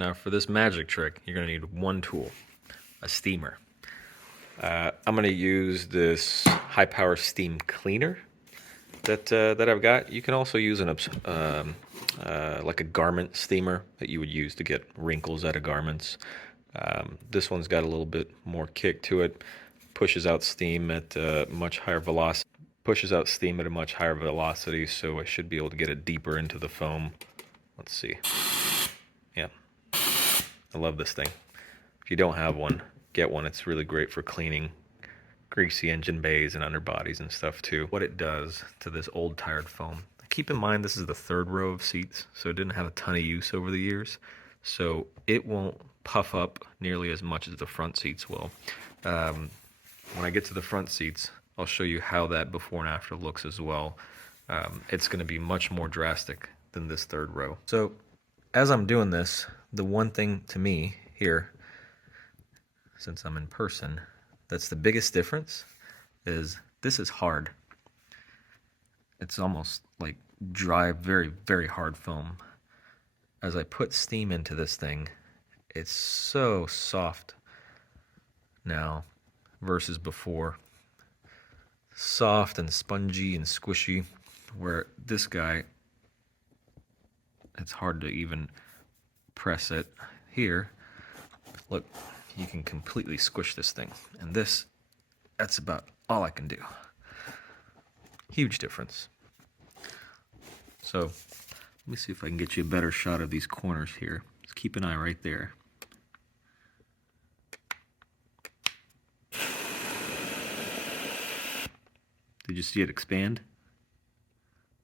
Now for this magic trick, you're going to need one tool, a steamer. I'm going to use this high power steam cleaner that I've got. You can also use like a garment steamer that you would use to get wrinkles out of garments. This one's got a little bit more kick to it. Pushes out steam at a much higher velocity. So I should be able to get it deeper into the foam. Let's see. Yeah, I love this thing. If you don't have one, get one. It's really great for cleaning greasy engine bays and underbodies and stuff too. What it does to this old tired foam. Keep in mind this is the third row of seats, so it didn't have a ton of use over the years. So it won't puff up nearly as much as the front seats will. When I get to the front seats, I'll show you how that before and after looks as well. It's going to be much more drastic than this third row. So as I'm doing this, the one thing to me here, since I'm in person, that's the biggest difference is this is hard. It's almost like dry, very, very hard foam. As I put steam into this thing, it's so soft now versus before. Soft and spongy and squishy, where this guy, it's hard to even press it. Here, look, you can completely squish this thing. And that's about all I can do. Huge difference. So, let me see if I can get you a better shot of these corners here. Just keep an eye right there. Did you see it expand?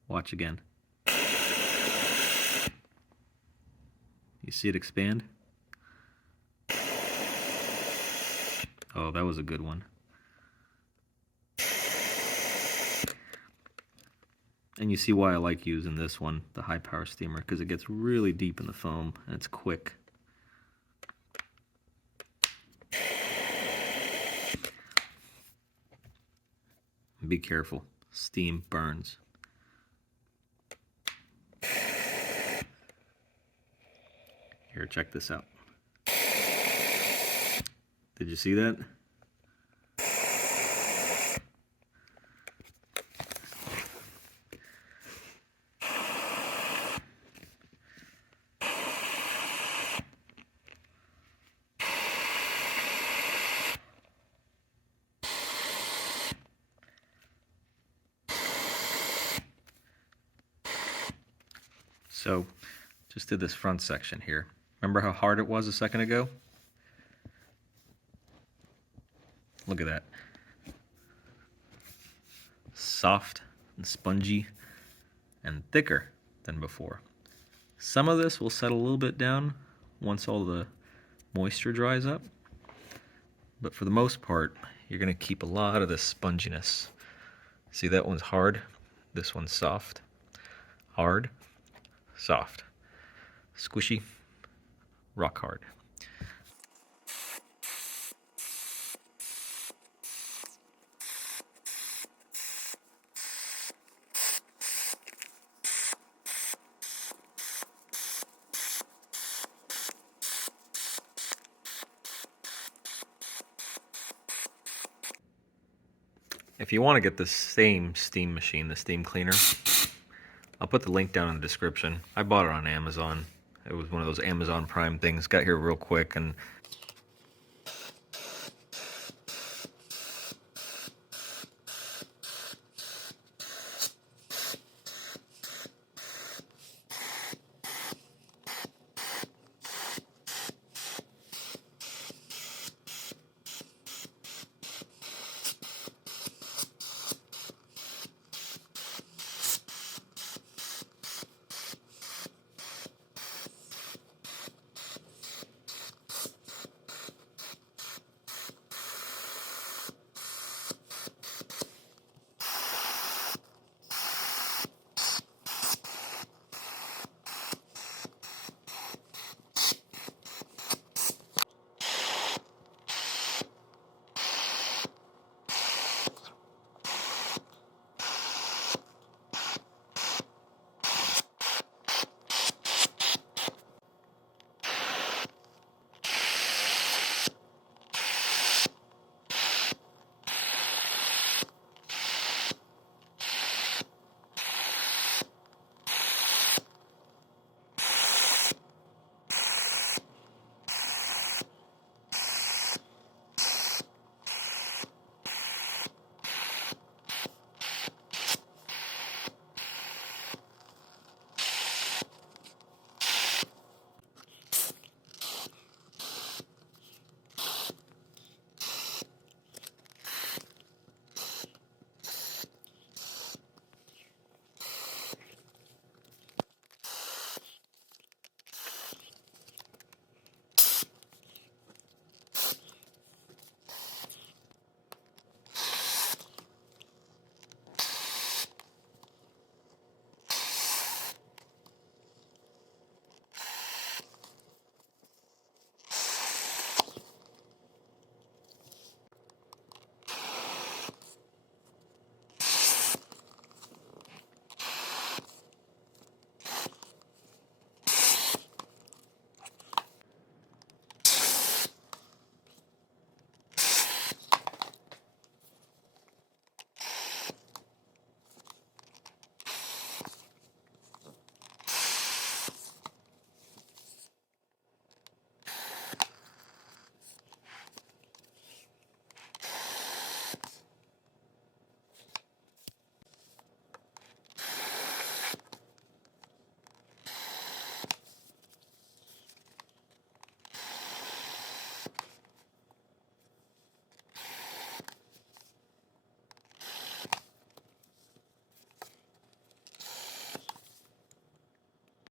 Watch again. You see it expand? Oh, that was a good one. And you see why I like using this one, the high power steamer, because it gets really deep in the foam and it's quick. Be careful, steam burns. Here, check this out. Did you see that? So, just did this front section here. Remember how hard it was a second ago? Look at that. Soft and spongy and thicker than before. Some of this will settle a little bit down once all the moisture dries up. But for the most part, you're going to keep a lot of this sponginess. See, that one's hard. This one's soft. Hard. Soft. Squishy. Rock hard. If you want to get the same steam machine, the steam cleaner, I'll put the link down in the description. I bought it on Amazon. It was one of those Amazon Prime things. Got here real quick, and